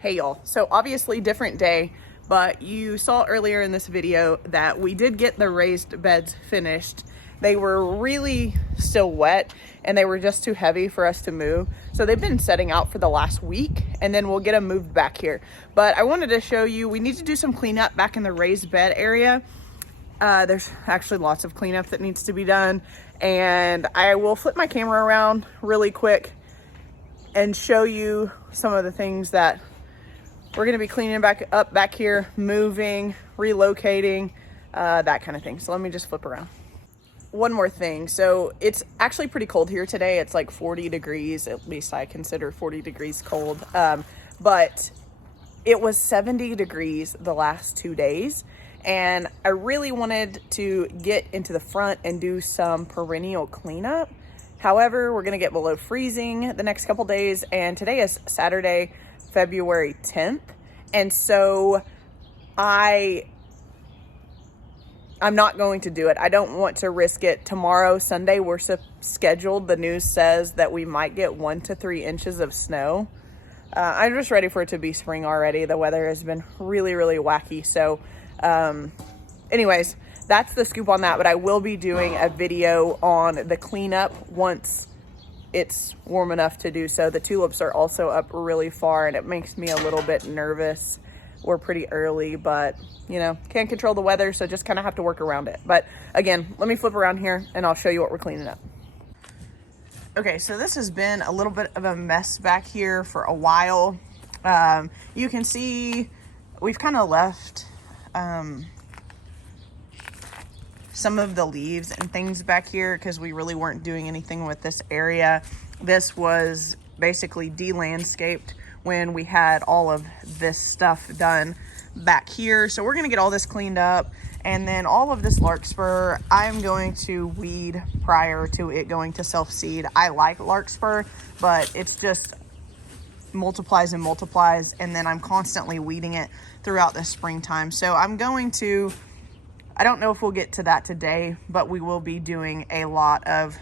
Hey y'all, so obviously different day, but you saw earlier in this video that we did get the raised beds finished. They were really still wet and they were just too heavy for us to move. So they've been setting out for the last week and then we'll get them moved back here. But I wanted to show you, we need to do some cleanup back in the raised bed area. There's actually lots of cleanup that needs to be done, and I will flip my camera around really quick and show you some of the things that we're going to be cleaning back up back here, moving, relocating, that kind of thing. So let me just flip around. One more thing. So it's actually pretty cold here today. It's like 40 degrees, at least I consider 40 degrees cold. But it was 70 degrees the last 2 days. And I really wanted to get into the front and do some perennial cleanup. However, we're going to get below freezing the next couple days. And today is Saturday, February 10th. And so I'm not going to do it. I don't want to risk it. Tomorrow, Sunday, we're scheduled. The news says that we might get 1 to 3 inches of snow. I'm just ready for it to be spring already. The weather has been really, really wacky. So anyways, that's the scoop on that, but I will be doing a video on the cleanup once it's warm enough to do so. The tulips are also up really far and it makes me a little bit nervous. We're pretty early, but you know, can't control the weather, so just kind of have to work around it. But again, let me flip around here and I'll show you what we're cleaning up. Okay, so this has been a little bit of a mess back here for a while. You can see we've kind of left some of the leaves and things back here because we really weren't doing anything with this area. This was basically de-landscaped when we had all of this stuff done back here. So we're going to get all this cleaned up, and then all of this larkspur I'm going to weed prior to it going to self-seed. I like larkspur, but it's just multiplies and multiplies, and then I'm constantly weeding it throughout the springtime. So I'm going to, I don't know if we'll get to that today, but we will be doing a lot of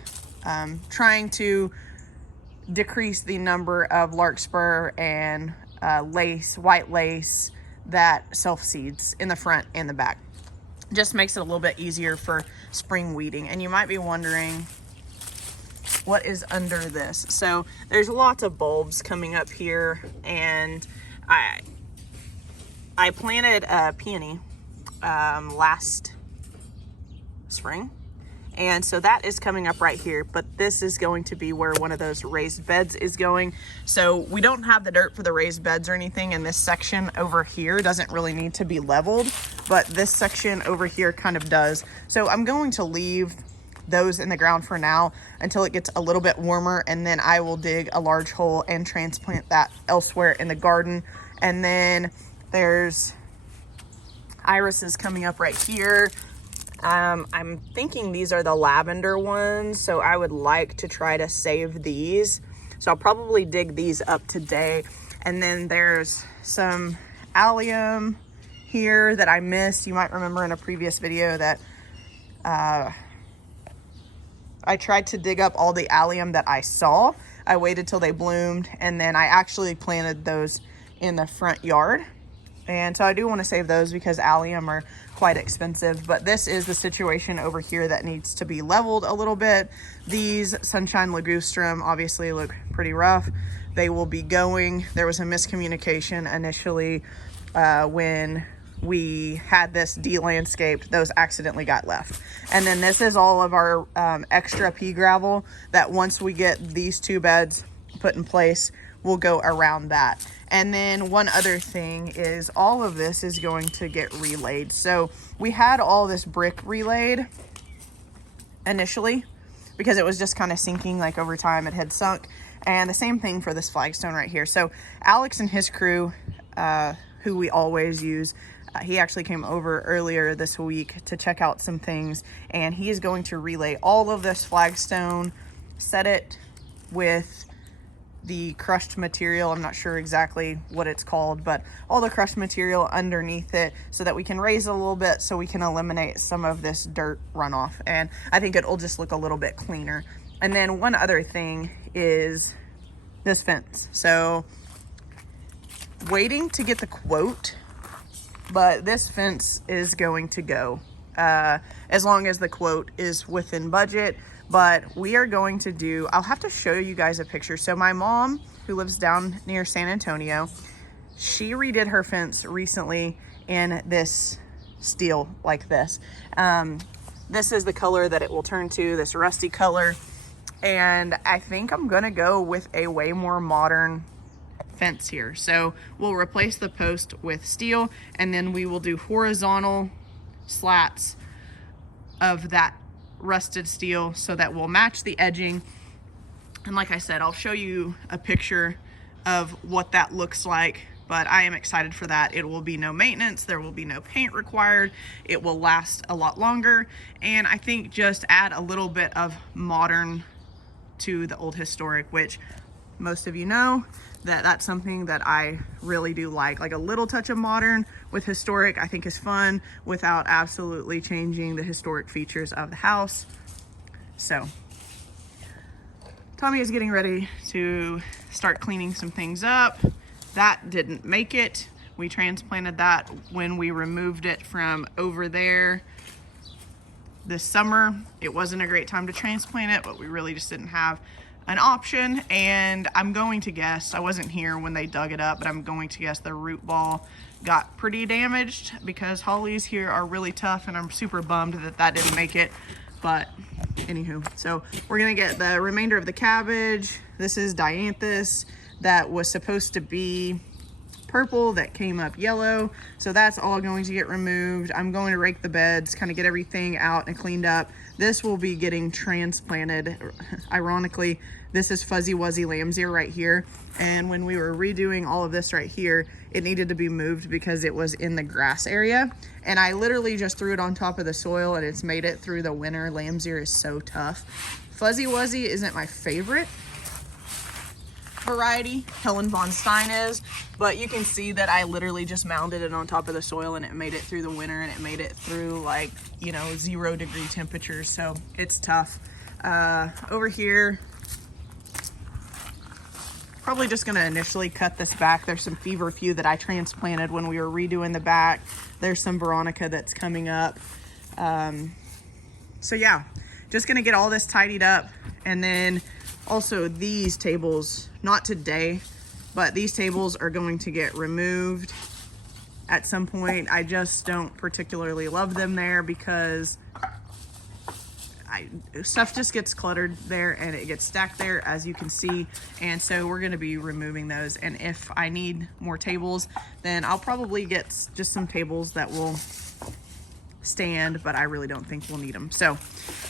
trying to decrease the number of larkspur and white lace that self-seeds in the front and the back. Just makes it a little bit easier for spring weeding. And you might be wondering what is under this. So there's lots of bulbs coming up here, and I planted a peony last spring, and so that is coming up right here, but this is going to be where one of those raised beds is going. So we don't have the dirt for the raised beds or anything, and this section over here doesn't really need to be leveled, but this section over here kind of does. So I'm going to leave those in the ground for now until it gets a little bit warmer, and then I will dig a large hole and transplant that elsewhere in the garden. And then there's irises coming up right here. I'm thinking these are the lavender ones, so I would like to try to save these. So I'll probably dig these up today. And then there's some allium here that I missed. You might remember in a previous video that I tried to dig up all the allium that I saw. I waited till they bloomed, and then I actually planted those in the front yard. And so I do want to save those because allium are quite expensive. But this is the situation over here that needs to be leveled a little bit. These sunshine ligustrum obviously look pretty rough. They will be going. There was a miscommunication initially when we had this de-landscaped. Those accidentally got left. And then this is all of our extra pea gravel that once we get these 2 beds put in place, we'll go around that. And then one other thing is all of this is going to get relayed. So we had all this brick relayed initially because it was just kind of sinking, like over time it had sunk. And the same thing for this flagstone right here. So Alex and his crew, who we always use, he actually came over earlier this week to check out some things, and he is going to relay all of this flagstone, set it with the crushed material. I'm not sure exactly what it's called, but all the crushed material underneath it so that we can raise it a little bit so we can eliminate some of this dirt runoff. And I think it'll just look a little bit cleaner. And then one other thing is this fence. So waiting to get the quote, but this fence is going to go as long as the quote is within budget. But we are going to do, I'll have to show you guys a picture. So my mom, who lives down near San Antonio, she redid her fence recently in this steel like this. This is the color that it will turn to, this rusty color. And I think I'm gonna go with a way more modern fence here. So we'll replace the post with steel, and then we will do horizontal slats of that rusted steel so that will match the edging. And like I said, I'll show you a picture of what that looks like, but I am excited for that. It will be no maintenance, there will be no paint required, it will last a lot longer, and I think just add a little bit of modern to the old historic, which most of you know that that's something that I really do like a little touch of modern with historic. I think is fun without absolutely changing the historic features of the house. So Tommy is getting ready to start cleaning some things up. That didn't make it. We transplanted that when we removed it from over there this summer. It wasn't a great time to transplant it, but we really just didn't have an option. And I'm going to guess, I wasn't here when they dug it up, but I'm going to guess the root ball got pretty damaged because hollies here are really tough, and I'm super bummed that that didn't make it. But anywho, so we're gonna get the remainder of the cabbage. This is dianthus that was supposed to be purple that came up yellow, so that's all going to get removed. I'm going to rake the beds, kind of get everything out and cleaned up. This will be getting transplanted. Ironically, this is fuzzy wuzzy lamb's ear right here, and when we were redoing all of this right here, it needed to be moved because it was in the grass area, and I literally just threw it on top of the soil and it's made it through the winter. Lamb's ear is so tough. Fuzzy wuzzy isn't my favorite variety. Helen von Stein is, but you can see that I literally just mounded it on top of the soil and it made it through the winter, and it made it through 0-degree temperatures, so it's tough. Over here, probably just gonna initially cut this back. There's some feverfew that I transplanted when we were redoing the back. There's some Veronica that's coming up. So yeah, just gonna get all this tidied up, and then also these tables, not today, but these tables are going to get removed at some point. I just don't particularly love them there because stuff just gets cluttered there and it gets stacked there, as you can see. And so we're gonna be removing those. And if I need more tables, then I'll probably get just some tables that will stand, but I really don't think we'll need them. So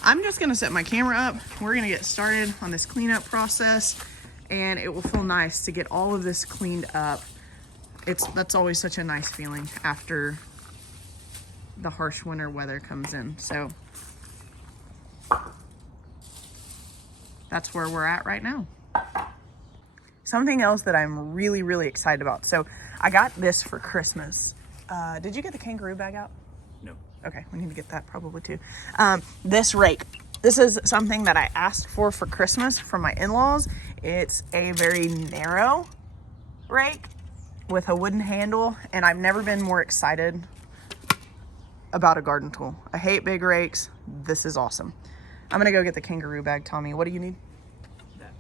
I'm just gonna set my camera up. We're gonna get started on this cleanup process, and it will feel nice to get all of this cleaned up. That's always such a nice feeling after the harsh winter weather comes in. So that's where we're at right now. Something else that I'm really, really excited about. So I got this for Christmas. Did you get the kangaroo bag out? No. Okay, we need to get that probably too. This rake. This is something that I asked for Christmas from my in-laws. It's a very narrow rake with a wooden handle, and I've never been more excited about a garden tool. I hate big rakes. This is awesome. I'm gonna go get the kangaroo bag. Tommy, what do you need? That.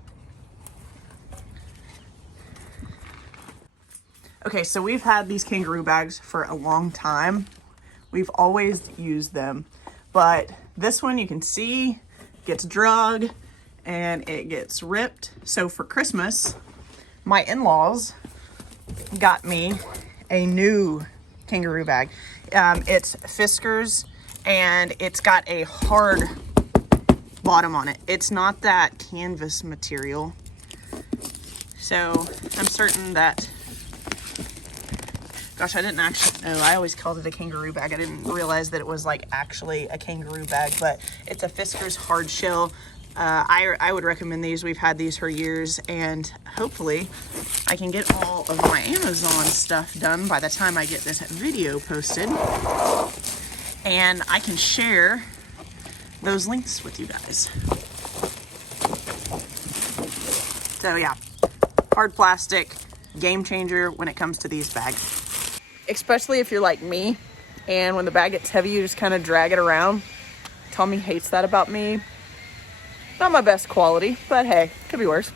Okay, so we've had these kangaroo bags for a long time. We've always used them, but this one you can see gets drug and it gets ripped. So for Christmas, my in-laws got me a new kangaroo bag. It's Fisker's, and it's got a hard bottom on it. It's not that canvas material. So I'm certain that, gosh, I didn't actually know. I always called it a kangaroo bag. I didn't realize that it was actually a kangaroo bag, but it's a Fisker's hard shell. I would recommend these. We've had these for years, and hopefully I can get all of my Amazon stuff done by the time I get this video posted, and I can share those links with you guys. So yeah, hard plastic, game changer when it comes to these bags. Especially if you're like me, and when the bag gets heavy, you just kind of drag it around. Tommy hates that about me. Not my best quality, but hey, could be worse.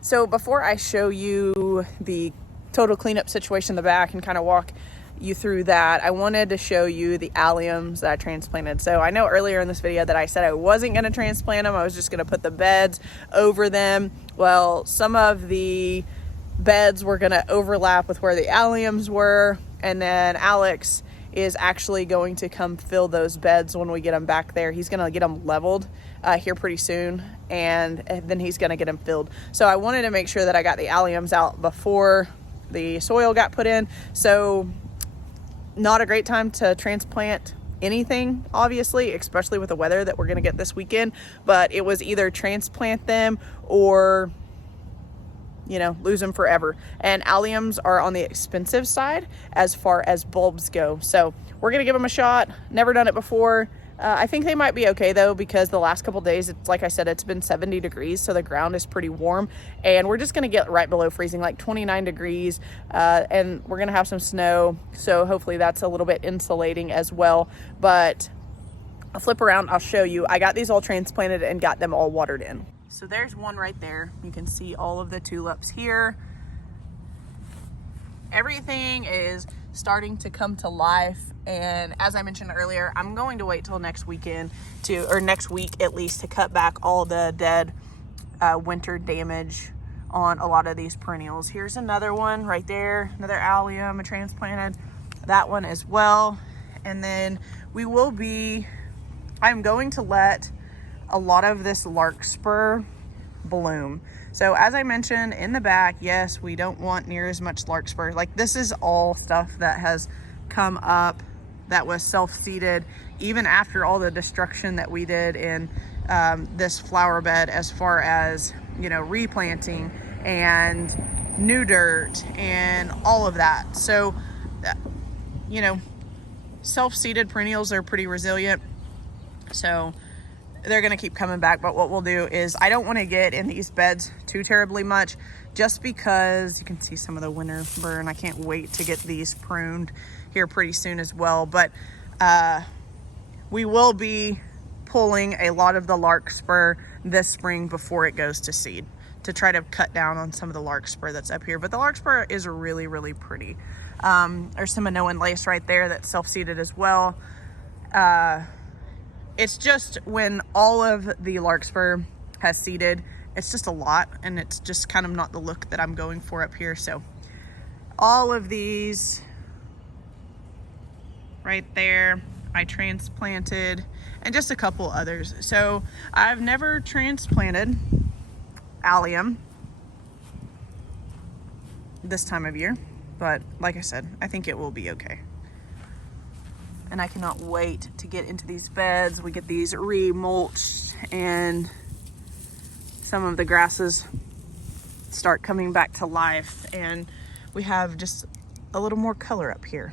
So before I show you the total cleanup situation in the back and kind of walk you through that, I wanted to show you the alliums that I transplanted. So I know earlier in this video that I said I wasn't going to transplant them. I was just going to put the beds over them. Well, some of the beds were going to overlap with where the alliums were, and then Alex is actually going to come fill those beds when we get them back there. He's going to get them leveled here pretty soon, and then he's going to get them filled. So I wanted to make sure that I got the alliums out before the soil got put in. So not a great time to transplant anything, obviously, especially with the weather that we're going to get this weekend, but it was either transplant them or, you know, lose them forever. And alliums are on the expensive side as far as bulbs go. So we're going to give them a shot. Never done it before. I think they might be okay though, because the last couple days, it's like I said, it's been 70 degrees. So the ground is pretty warm, and we're just going to get right below freezing, like 29 degrees. And we're going to have some snow. So hopefully that's a little bit insulating as well. But I'll flip around. I'll show you. I got these all transplanted and got them all watered in. So there's one right there. You can see all of the tulips here. Everything is starting to come to life, and as I mentioned earlier, I'm going to wait till next weekend or next week at least, to cut back all the dead winter damage on a lot of these perennials. Here's another one right there, another allium I transplanted, that one as well. And then I'm going to let a lot of this larkspur bloom. So as I mentioned in the back, yes, we don't want near as much larkspur. Like, this is all stuff that has come up that was self-seeded even after all the destruction that we did in this flower bed, as far as, you know, replanting and new dirt and all of that. So, you know, self-seeded perennials are pretty resilient. So they're going to keep coming back. But what we'll do is, I don't want to get in these beds too terribly much, just because you can see some of the winter burn. I can't wait to get these pruned here pretty soon as well. But we will be pulling a lot of the larkspur this spring before it goes to seed, to try to cut down on some of the larkspur that's up here. But the larkspur is really, really pretty. There's some Minoan lace right there that's self-seeded as well. It's just when all of the larkspur has seeded, it's just a lot, and it's just kind of not the look that I'm going for up here. So all of these right there, I transplanted, and just a couple others. So I've never transplanted allium this time of year, but like I said, I think it will be okay. And I cannot wait to get into these beds. We get these re-mulched, and some of the grasses start coming back to life, and we have just a little more color up here.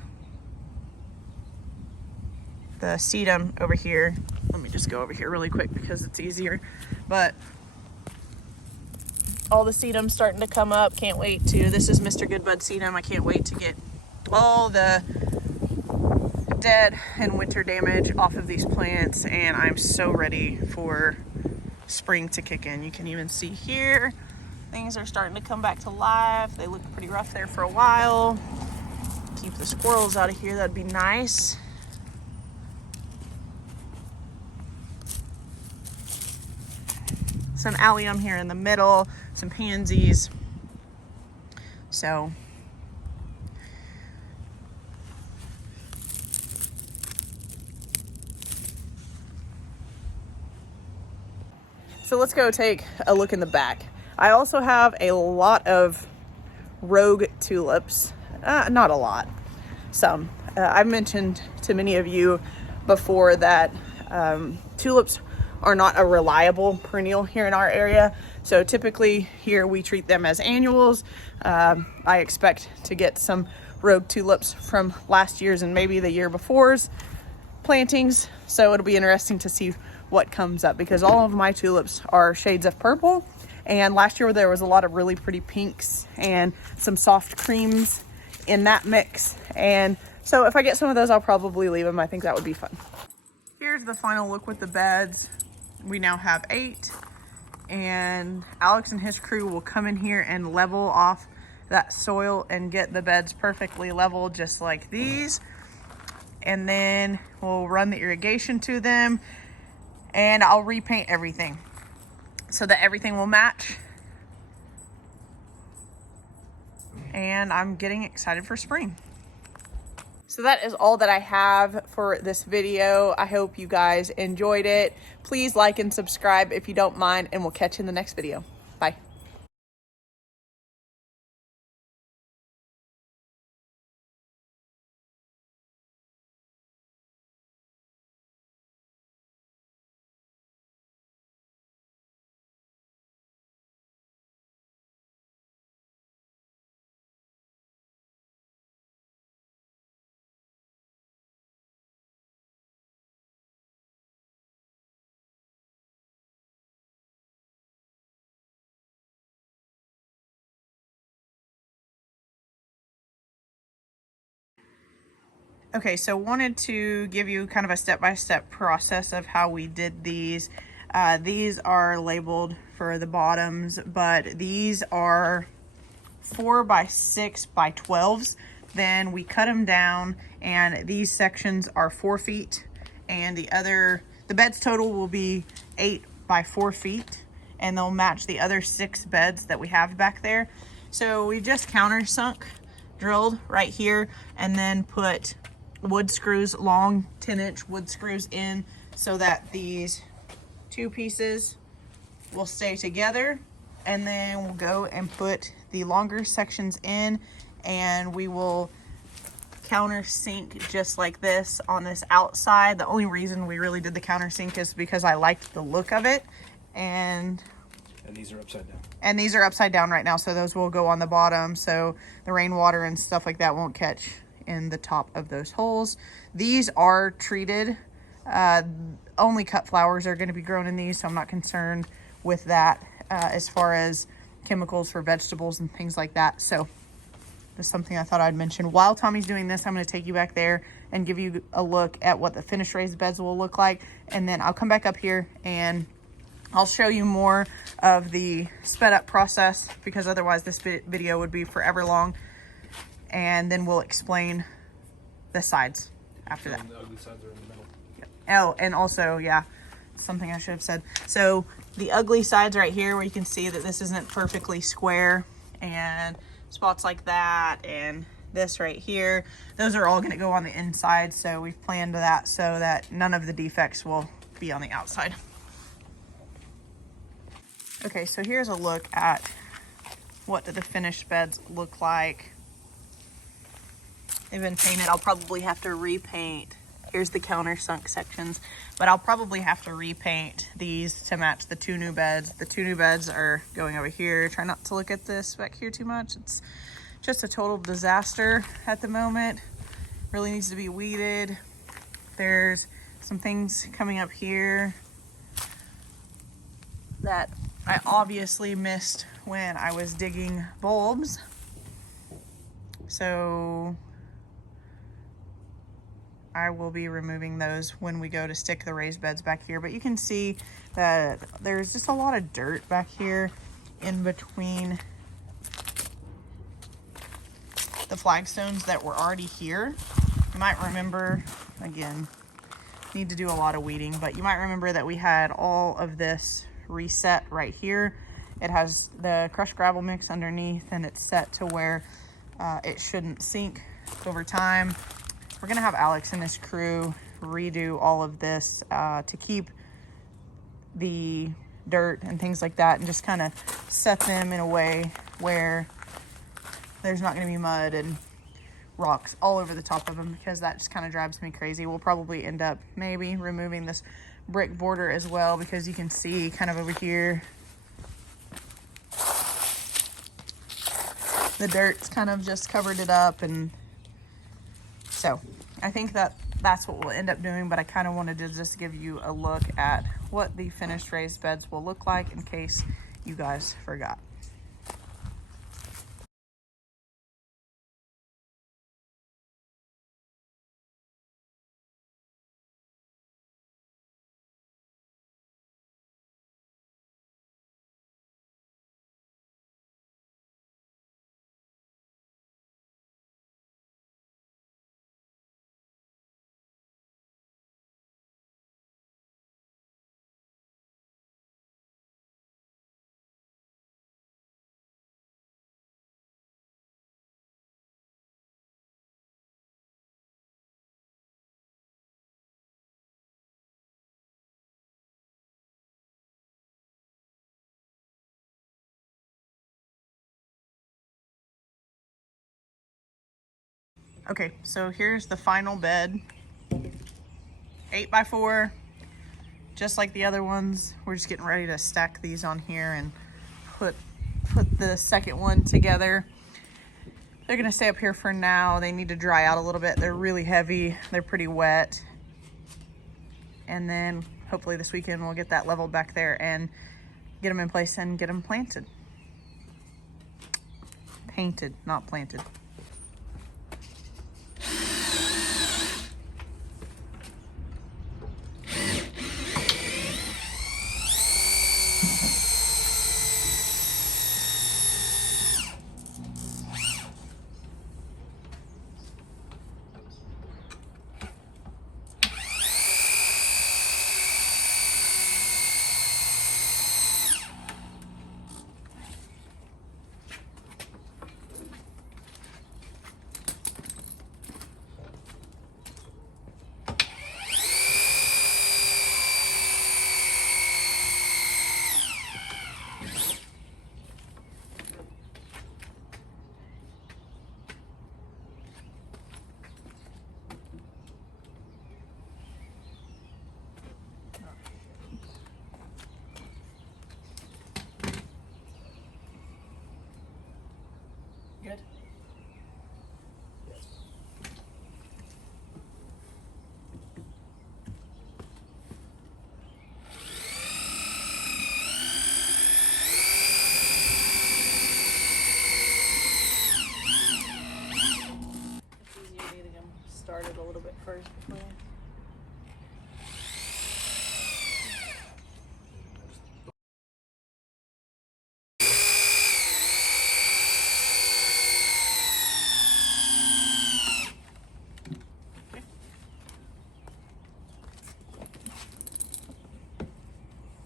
The sedum over here, let me just go over here really quick because it's easier, but all the sedum's starting to come up. Can't wait to, this is Mr. Goodbud sedum. I can't wait to get all the dead and winter damage off of these plants, and I'm so ready for spring to kick in. You can even see here, things are starting to come back to life. They looked pretty rough there for a while. Keep the squirrels out of here, that'd be nice. Some allium here in the middle, some pansies. So let's go take a look in the back. I also have a lot of rogue tulips. Not a lot, some. I've mentioned to many of you before that Tulips are not a reliable perennial here in our area. So typically here we treat them as annuals. I expect to get some rogue tulips from last year's and maybe the year before's plantings. So it'll be interesting to see what comes up, because all of my tulips are shades of purple. And last year there was a lot of really pretty pinks and some soft creams in that mix. And so if I get some of those, I'll probably leave them. I think that would be fun. Here's the final look with the beds. We now have 8, and Alex and his crew will come in here and level off that soil and get the beds perfectly level, just like these. And then we'll run the irrigation to them, and I'll repaint everything so that everything will match. And I'm getting excited for spring. So that is all that I have for this video. I hope you guys enjoyed it. Please like and subscribe if you don't mind, and we'll catch you in the next video. Bye. Okay, so wanted to give you kind of a step-by-step process of how we did these. These are labeled for the bottoms, but these are 4x6 by 12s. Then we cut them down, and these sections are 4 feet, and the beds total will be 8 by 4 feet, and they'll match the other 6 beds that we have back there. So we just countersunk, drilled right here, and then put wood screws, long 10-inch wood screws in, so that these 2 pieces will stay together. And then we'll go and put the longer sections in, and we will countersink just like this on this outside. The only reason we really did the countersink is because I liked the look of it. And these are upside down. And these are upside down right now, so those will go on the bottom, so the rainwater and stuff like that won't catch in the top of those holes. These are treated. Only cut flowers are going to be grown in these, so I'm not concerned with that as far as chemicals for vegetables and things like that. So just something I thought I'd mention. While Tommy's doing this, I'm going to take you back there and give you a look at what the finished raised beds will look like, and then I'll come back up here and I'll show you more of the sped up process, because otherwise this video would be forever long. And then we'll explain the sides after that. The ugly sides are in the middle. Yep. Oh, and also, yeah, something I should have said. So the ugly sides right here, where you can see that this isn't perfectly square, and spots like that, and this right here, those are all going to go on the inside. So we've planned that so that none of the defects will be on the outside. Okay, so here's a look at what do the finished beds look like. They've been painted. I'll probably have to repaint. Here's the countersunk sections, but I'll probably have to repaint these to match the 2 new beds. The 2 new beds are going over here. Try not to look at this back here too much. It's just a total disaster at the moment. Really needs to be weeded. There's some things coming up here that I obviously missed when I was digging bulbs. So I will be removing those when we go to stick the raised beds back here. But you can see that there's just a lot of dirt back here in between the flagstones that were already here. You might remember, again, need to do a lot of weeding, but you might remember that we had all of this reset right here. It has the crushed gravel mix underneath, and it's set to where it shouldn't sink over time. We're gonna have Alex and his crew redo all of this to keep the dirt and things like that, and just kind of set them in a way where there's not gonna be mud and rocks all over the top of them because that just kind of drives me crazy. We'll probably end up maybe removing this brick border as well because you can see kind of over here the dirt's kind of just covered it up. And so I think that's what we'll end up doing, but I kind of wanted to just give you a look at what the finished raised beds will look like in case you guys forgot. Okay, so here's the final bed. 8x4, just like the other ones. We're just getting ready to stack these on here and put the second one together. They're gonna stay up here for now. They need to dry out a little bit. They're really heavy, they're pretty wet. And then hopefully this weekend we'll get that leveled back there and get them in place and get them planted. Painted, not planted. Good. It's easier getting them started a little bit first before.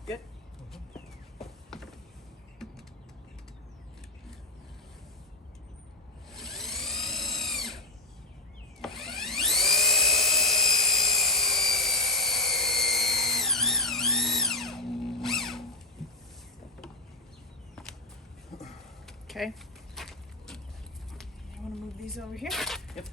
Good. Okay. You want to move these over here? Yep.